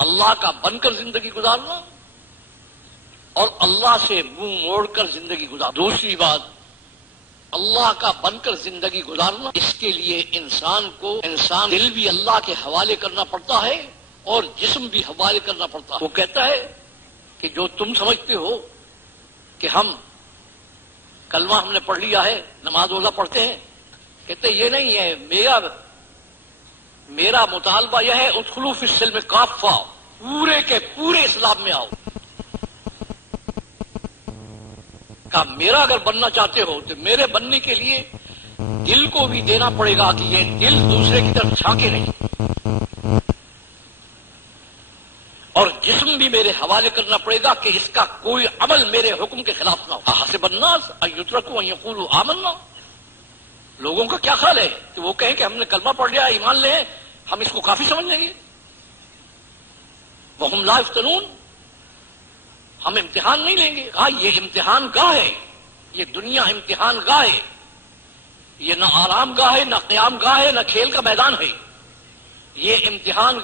اللہ کا بن کر زندگی گزارنا اور اللہ سے منہ موڑ کر زندگی گزارنا. دوسری بات، اللہ کا بن کر زندگی گزارنا، اس کے لیے انسان دل بھی اللہ کے حوالے کرنا پڑتا ہے اور جسم بھی حوالے کرنا پڑتا ہے. وہ کہتا ہے کہ جو تم سمجھتے ہو کہ ہم کلمہ ہم نے پڑھ لیا ہے، نماز روزہ پڑھتے ہیں، کہتے یہ نہیں ہے. میرا مطالبہ یہ ہے ادخلوا فی السلم کافہ، پورے کے پورے اسلام میں آؤ. کہ میرا اگر بننا چاہتے ہو تو میرے بننے کے لیے دل کو بھی دینا پڑے گا کہ یہ دل دوسرے کی طرف جھانکے نہیں، اور جسم بھی میرے حوالے کرنا پڑے گا کہ اس کا کوئی عمل میرے حکم کے خلاف نہ ہو. حسب الناس ان یترکوا ان یقولوا آمنا، لوگوں کا کیا خیال ہے کہ وہ کہیں کہ ہم نے کلمہ پڑھ لیا، ایمان لے، ہم اس کو کافی سمجھ لیں گے. وہم لا یفتنون، ہم امتحان نہیں لیں گے. ہاں یہ امتحان گاہ ہے، یہ دنیا امتحان گاہ ہے، یہ نہ آرام گاہ ہے، نہ قیام گاہ ہے، نہ کھیل کا میدان ہے. یہ امتحان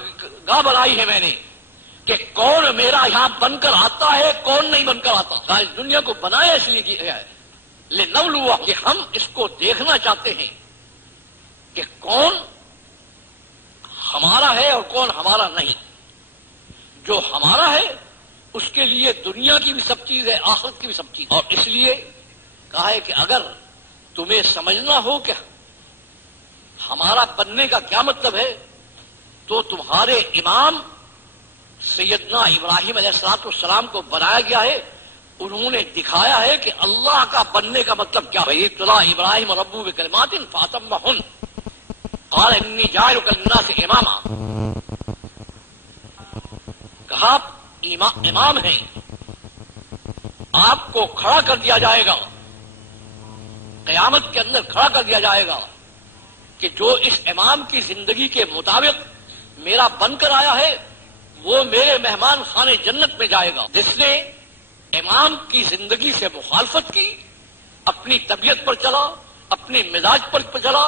گاہ بنائی ہے میں نے کہ کون میرا یہاں بن کر آتا ہے، کون نہیں بن کر آتا. اس دنیا کو بنایا اس لیے کیا ہے لنبلوا، کہ ہم اس کو دیکھنا چاہتے ہیں کہ کون ہمارا ہے اور کون ہمارا نہیں. جو ہمارا ہے اس کے لیے دنیا کی بھی سب چیز ہے، آخرت کی بھی سب چیز. اور اس لیے کہا ہے کہ اگر تمہیں سمجھنا ہو کہ ہمارا بننے کا کیا مطلب ہے، تو تمہارے امام سیدنا ابراہیم علیہ السلام کو بنایا گیا ہے. انہوں نے دکھایا ہے کہ اللہ کا بننے کا مطلب کیا ہے. ابتلا ابراہیم ربہ بکلمات فاتمہن قال انی جاعلک للناس اماما، کہا امام ہیں، آپ کو کھڑا کر دیا جائے گا، قیامت کے اندر کھڑا کر دیا جائے گا کہ جو اس امام کی زندگی کے مطابق میرا بن کر آیا ہے وہ میرے مہمان خانے جنت میں جائے گا. جس نے امام کی زندگی سے مخالفت کی، اپنی طبیعت پر چلا، اپنے مزاج پر چلا،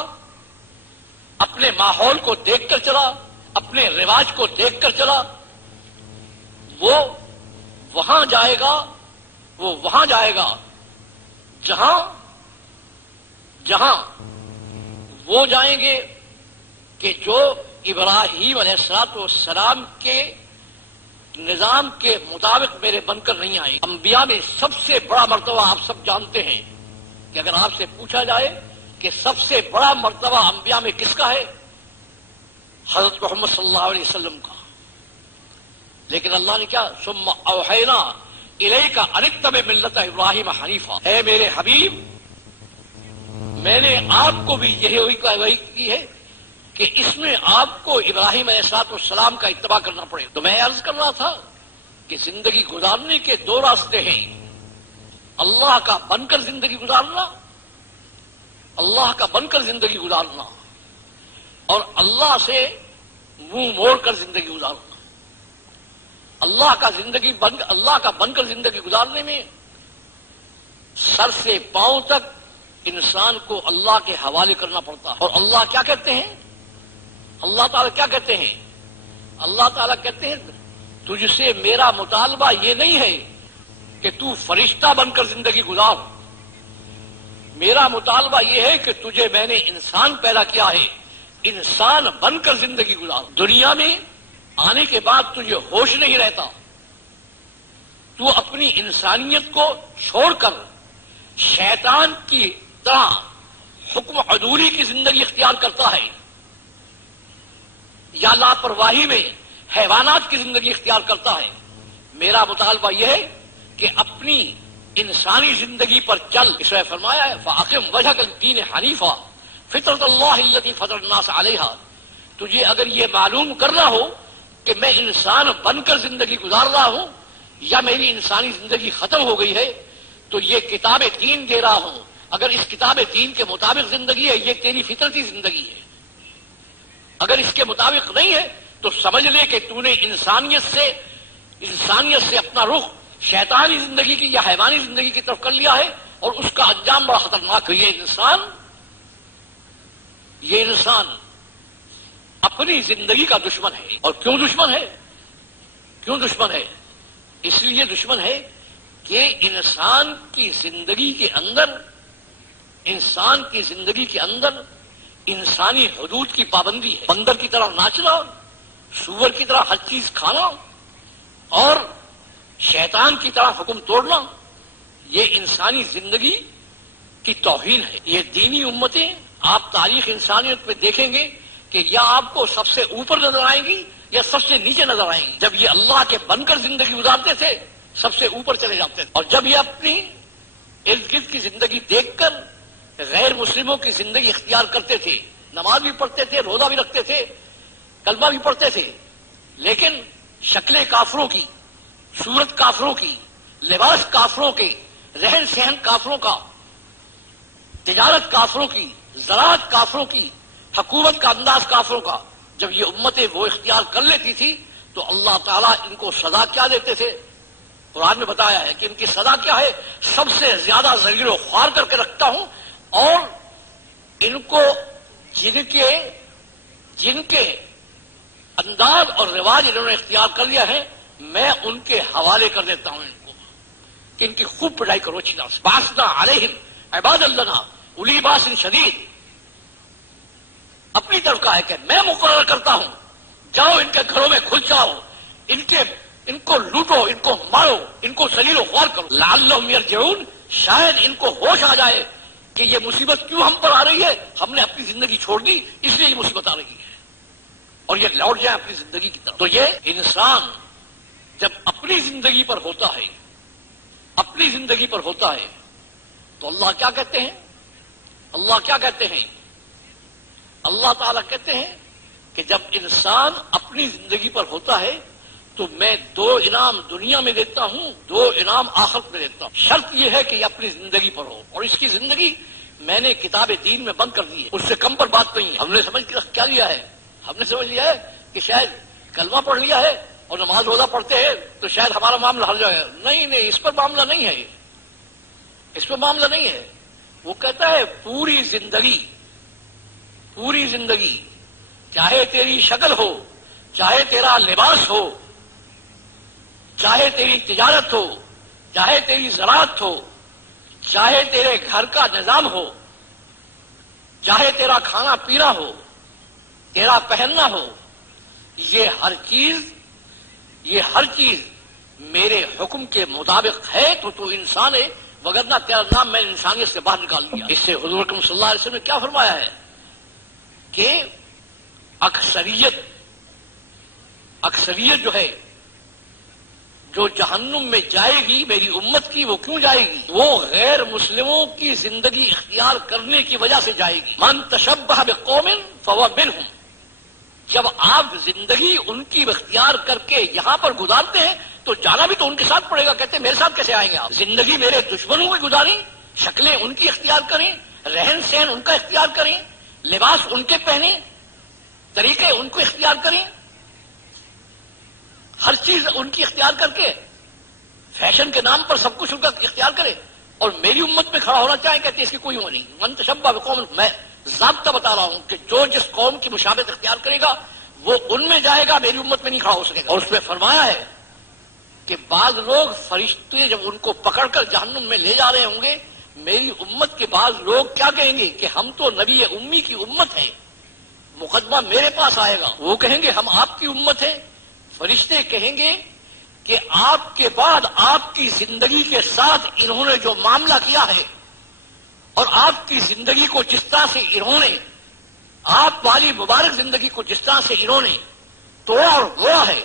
اپنے ماحول کو دیکھ کر چلا، اپنے رواج کو دیکھ کر چلا، وہ وہاں جائے گا جہاں وہ جائیں گے کہ جو ابراہیم علیہ السلام کے نظام کے مطابق میرے بن کر نہیں آئے. انبیاء میں سب سے بڑا مرتبہ آپ سب جانتے ہیں کہ اگر آپ سے پوچھا جائے کہ سب سے بڑا مرتبہ انبیاء میں کس کا ہے، حضرت محمد صلی اللہ علیہ وسلم کا. لیکن اللہ نے کیا، ثم اوحینا الیک ان اتبع ملت ابراہیم حنیفا، اے میرے حبیب میں نے آپ کو بھی یہی وحی کی ہے کہ اس میں آپ کو ابراہیم علیہ السلام کا اتباع کرنا پڑے. تو میں عرض کر رہا تھا کہ زندگی گزارنے کے دو راستے ہیں، اللہ کا بن کر زندگی گزارنا، اللہ کا بن کر زندگی گزارنا، اور اللہ سے منہ موڑ کر زندگی گزارنا. اللہ کا بن کر زندگی گزارنے میں سر سے پاؤں تک انسان کو اللہ کے حوالے کرنا پڑتا ہے. اور اللہ کیا کہتے ہیں، اللہ تعالیٰ کیا کہتے ہیں، اللہ تعالیٰ کہتے ہیں تجھ سے میرا مطالبہ یہ نہیں ہے کہ تو فرشتہ بن کر زندگی گزار، میرا مطالبہ یہ ہے کہ تجھے میں نے انسان پیدا کیا ہے، انسان بن کر زندگی گزار. دنیا میں آنے کے بعد تجھے ہوش نہیں رہتا، تو اپنی انسانیت کو چھوڑ کر شیطان کی طرح حکم عدولی کی زندگی اختیار کرتا ہے، یا لاپرواہی میں حیوانات کی زندگی اختیار کرتا ہے. میرا مطالبہ یہ ہے کہ اپنی انسانی زندگی پر چل. اس میں فرمایا ہے فَأَقِمْ وَجْهَكَ لِلدِّينِ حَنِيفًا فِطْرَتَ اللَّهِ الَّتِي فَطَرَ النَّاسَ عَلَيْهَا. تجھے اگر یہ معلوم کرنا ہو کہ میں انسان بن کر زندگی گزار رہا ہوں یا میری انسانی زندگی ختم ہو گئی ہے، تو یہ کتاب دین دے رہا ہوں. اگر اس کتاب دین کے مطابق زندگی ہے، یہ تیری فطرتی زندگی ہے. اگر اس کے مطابق نہیں ہے تو سمجھ لے کہ تو نے انسانیت سے اپنا رخ شیطانی زندگی کی یا حیوانی زندگی کی طرف کر لیا ہے، اور اس کا انجام بڑا خطرناک ہے. یہ انسان اپنی زندگی کا دشمن ہے. اور کیوں دشمن ہے؟ کیوں دشمن ہے؟ اس لیے دشمن ہے کہ انسان کی زندگی کے اندر انسانی حدود کی پابندی ہے. بندر کی طرح ناچنا، سور کی طرح ہر چیز کھانا اور شیطان کی طرح حکم توڑنا، یہ انسانی زندگی کی توہین ہے. یہ دینی امتیں آپ تاریخ انسانیت میں دیکھیں گے کہ یا آپ کو سب سے اوپر نظر آئیں گی یا سب سے نیچے نظر آئیں گی. جب یہ اللہ کے بن کر زندگی گزارتے تھے سب سے اوپر چلے جاتے تھے، اور جب یہ اپنی ارد گرد کی زندگی دیکھ کر غیر مسلموں کی زندگی اختیار کرتے تھے، نماز بھی پڑھتے تھے، روزہ بھی رکھتے تھے، کلمہ بھی پڑھتے تھے، لیکن شکلیں کافروں کی، صورت کافروں کی، لباس کافروں کے، رہن سہن کافروں کا، تجارت کافروں کی، زراعت کافروں کی، حکومت کا انداز کافروں کا، جب یہ امتیں وہ اختیار کر لیتی تھی تو اللہ تعالیٰ ان کو سزا کیا دیتے تھے؟ قرآن میں بتایا ہے کہ ان کی سزا کیا ہے؟ سب سے زیادہ ذلیل و خوار کر کے رکھتا ہوں، اور ان کو جن کے انداز اور رواج انہوں نے اختیار کر لیا ہے میں ان کے حوالے کر دیتا ہوں ان کو کہ ان کی خوب پڑھائی کرو اچھی طرح سے. باسنا علیہم عباد لنا اولی باس شدید، اپنی طرف کا ہے کہ میں مقرر کرتا ہوں، جاؤ ان کے گھروں میں گھس جاؤ، ان کو لوٹو، ان کو مارو، ان کو ذلیل و خوار کرو. لعلہم یرجعون، شاید ان کو ہوش آ جائے کہ یہ مصیبت کیوں ہم پر آ رہی ہے، ہم نے اپنی زندگی چھوڑ دی اس لیے یہ مصیبت آ رہی ہے، اور یہ لوٹ جائے اپنی زندگی کی طرف. تو یہ انسان جب اپنی زندگی پر ہوتا ہے تو اللہ کیا کہتے ہیں؟ اللہ تعالیٰ کہتے ہیں کہ جب انسان اپنی زندگی پر ہوتا ہے تو میں 2 انعام دنیا میں دیتا ہوں، 2 انعام آخرت میں دیتا ہوں. شرط یہ ہے کہ یہ اپنی زندگی پر ہو، اور اس کی زندگی میں نے کتاب دین میں بند کر دی ہے، اس سے کم پر بات نہیں ہے. ہم نے سمجھ کیا لیا ہے؟ ہم نے سمجھ لیا ہے کہ شاید کلمہ پڑھ لیا ہے اور نماز روزہ پڑھتے ہیں تو شاید ہمارا معاملہ حل جائے. نہیں، اس پر معاملہ نہیں ہے. وہ کہتا ہے پوری زندگی چاہے تیری شکل ہو، چاہے تیرا لباس ہو، چاہے تیری تجارت ہو، چاہے تیری زراعت ہو، چاہے تیرے گھر کا نظام ہو، چاہے تیرا کھانا پینا ہو، تیرا پہننا ہو، یہ ہر چیز میرے حکم کے مطابق ہے تو انسان ہے، وگرنہ تیرا نام میں انسانیت سے باہر نکال دیا. اس سے حضور اکرم صلی اللہ علیہ وسلم نے کیا فرمایا ہے کہ اکثریت جو ہے جو جہنم میں جائے گی میری امت کی، وہ کیوں جائے گی؟ وہ غیر مسلموں کی زندگی اختیار کرنے کی وجہ سے جائے گی. من تشبہ بقوم فہو منہم. جب آپ زندگی ان کی اختیار کر کے یہاں پر گزارتے ہیں تو جانا بھی تو ان کے ساتھ پڑے گا. کہتے ہیں میرے ساتھ کیسے آئیں گے آپ؟ زندگی میرے دشمنوں کی گزاریں، شکلیں ان کی اختیار کریں، رہن سہن ان کا اختیار کریں، لباس ان کے پہنیں، طریقے ان کو اختیار کریں، ہر چیز ان کی اختیار کر کے فیشن کے نام پر سب کچھ ان کا اختیار کرے، اور میری امت میں کھڑا ہونا چاہیں. کہتے ہیں اس کی کوئی عمر نہیں. من تشبہ بقوم، میں ضابطہ بتا رہا ہوں کہ جو جس قوم کی مشابہت اختیار کرے گا وہ ان میں جائے گا، میری امت میں نہیں کھڑا ہو سکے گا. اور اس میں فرمایا ہے کہ بعض لوگ فرشتے جب ان کو پکڑ کر جہنم میں لے جا رہے ہوں گے، میری امت کے بعض لوگ کیا کہیں گے کہ ہم تو نبی امی کی امت ہیں، مقدمہ میرے پاس آئے گا. وہ کہیں گے ہم آپ کی امت ہیں. فرشتے کہیں گے کہ آپ کے بعد آپ کی زندگی کے ساتھ انہوں نے جو معاملہ کیا ہے اور آپ کی زندگی کو جس طرح سے انہوں نے، آپ والی مبارک زندگی کو جس طرح سے انہوں نے توڑا اور گوڑا ہے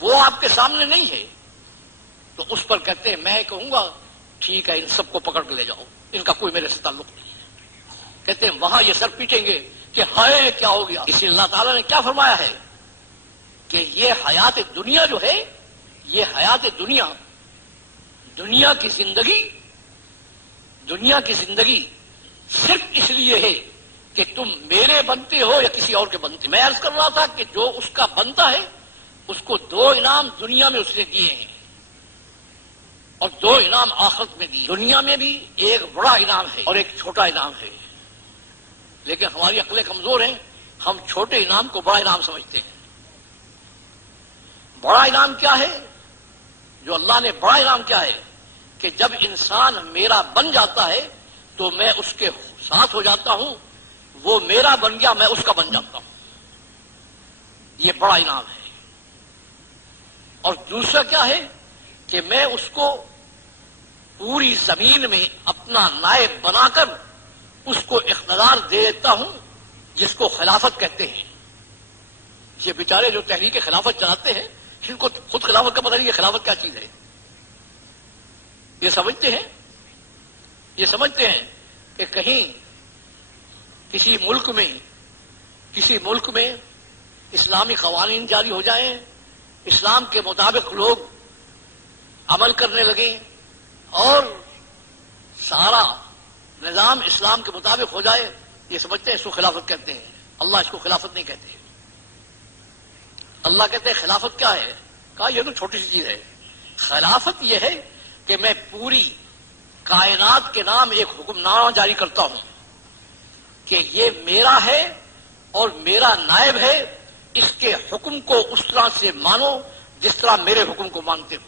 وہ آپ کے سامنے نہیں ہے. تو اس پر کہتے ہیں میں کہوں گا ٹھیک ہے ان سب کو پکڑ کے لے جاؤ، ان کا کوئی میرے سے تعلق نہیں ہے. کہتے ہیں وہاں یہ سر پیٹیں گے کہ ہائے کیا ہو گیا. اسی اللہ تعالیٰ نے کیا فرمایا ہے کہ یہ حیات دنیا جو ہے، یہ حیات دنیا کی زندگی صرف اس لیے ہے کہ تم میرے بنتے ہو یا کسی اور کے بنتے. میں عرض کر رہا تھا کہ جو اس کا بنتا ہے اس کو 2 انعام دنیا میں اس نے دیے ہیں اور 2 انعام آخرت میں دیے. دنیا میں بھی ایک بڑا انعام ہے اور ایک چھوٹا انعام ہے، لیکن ہماری عقلیں کمزور ہیں، ہم چھوٹے انعام کو بڑا انعام سمجھتے ہیں. بڑا انعام کیا ہے؟ جو اللہ نے بڑا انعام کیا ہے کہ جب انسان میرا بن جاتا ہے تو میں اس کے ساتھ ہو جاتا ہوں، وہ میرا بن گیا میں اس کا بن جاتا ہوں. یہ بڑا انعام ہے. اور دوسرا کیا ہے کہ میں اس کو پوری زمین میں اپنا نائب بنا کر اس کو اقتدار دے دیتا ہوں، جس کو خلافت کہتے ہیں. یہ بیچارے جو تحریک خلافت چلاتے ہیں ان کو خود خلافت کا پتہ نہیں کہ خلافت کیا چیز ہے. یہ سمجھتے ہیں کہ کہیں کسی ملک میں اسلامی قوانین جاری ہو جائیں، اسلام کے مطابق لوگ عمل کرنے لگیں اور سارا نظام اسلام کے مطابق ہو جائے. یہ سمجھتے ہیں اس کو خلافت کہتے ہیں. اللہ اس کو خلافت نہیں کہتے. اللہ کہتے ہیں خلافت کیا ہے؟ کہا یہ تو چھوٹی سی چیز ہے. خلافت یہ ہے کہ میں پوری کائنات کے نام ایک حکم نامہ جاری کرتا ہوں کہ یہ میرا ہے اور میرا نائب ہے، اس کے حکم کو اس طرح سے مانو جس طرح میرے حکم کو مانتے ہو.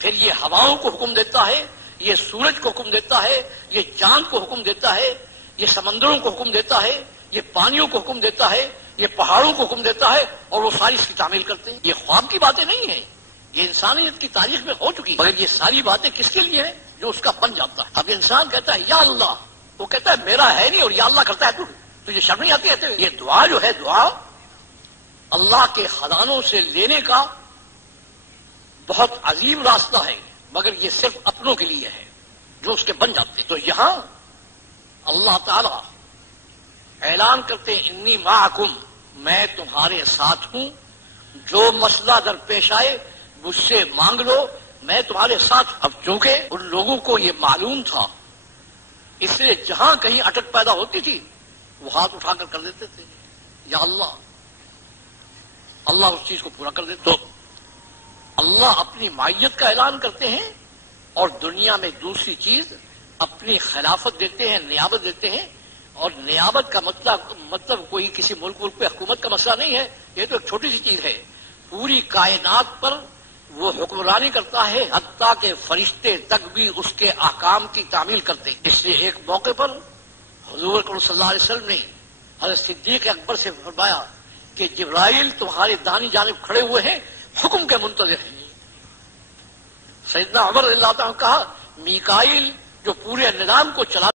پھر یہ ہواؤں کو حکم دیتا ہے، یہ سورج کو حکم دیتا ہے، یہ چاند کو حکم دیتا ہے، یہ سمندروں کو حکم دیتا ہے، یہ پانیوں کو حکم دیتا ہے، یہ پہاڑوں کو حکم دیتا ہے، اور وہ ساری اس کی تعمیل کرتے ہیں. یہ خواب کی باتیں نہیں ہیں، یہ انسانیت کی تاریخ میں ہو چکی. مگر یہ ساری باتیں کس کے لیے ہیں؟ جو اس کا بن جاتا ہے. اب انسان کہتا ہے یا اللہ، وہ کہتا ہے میرا ہے نہیں اور یا اللہ کرتا ہے تو یہ شرم نہیں آتی ہے. یہ دعا جو ہے، دعا اللہ کے خزانوں سے لینے کا بہت عظیم راستہ ہے، مگر یہ صرف اپنوں کے لیے ہے جو اس کے بن جاتے ہیں. تو یہاں اللہ تعالی اعلان کرتے ہیں انی معکم، میں تمہارے ساتھ ہوں، جو مسئلہ درپیش آئے مجھ سے مانگ لو، میں تمہارے ساتھ. اب چونکہ ان لوگوں کو یہ معلوم تھا، اس لیے جہاں کہیں اٹک پیدا ہوتی تھی وہ ہاتھ اٹھا کر دیتے تھے یا اللہ. اللہ اس چیز کو پورا کر دیتے. تو اللہ اپنی معیت کا اعلان کرتے ہیں اور دنیا میں دوسری چیز اپنی خلافت دیتے ہیں، نیابت دیتے ہیں. اور نیابت کا مطلب کوئی کسی ملک پہ حکومت کا مسئلہ نہیں ہے. یہ تو ایک چھوٹی سی چیز ہے. پوری کائنات پر وہ حکمرانی کرتا ہے، حتیٰ کہ فرشتے تک بھی اس کے احکام کی تعمیل کرتے ہیں. اس لیے ایک موقع پر حضور صلی اللہ علیہ وسلم نے حضرت صدیق اکبر سے فرمایا کہ جبرائیل تمہارے دانی جانب کھڑے ہوئے ہیں، حکم کے منتظر ہیں. سیدنا عمر رضی اللہ عنہ کہا میکائیل جو پورے نظام کو چلا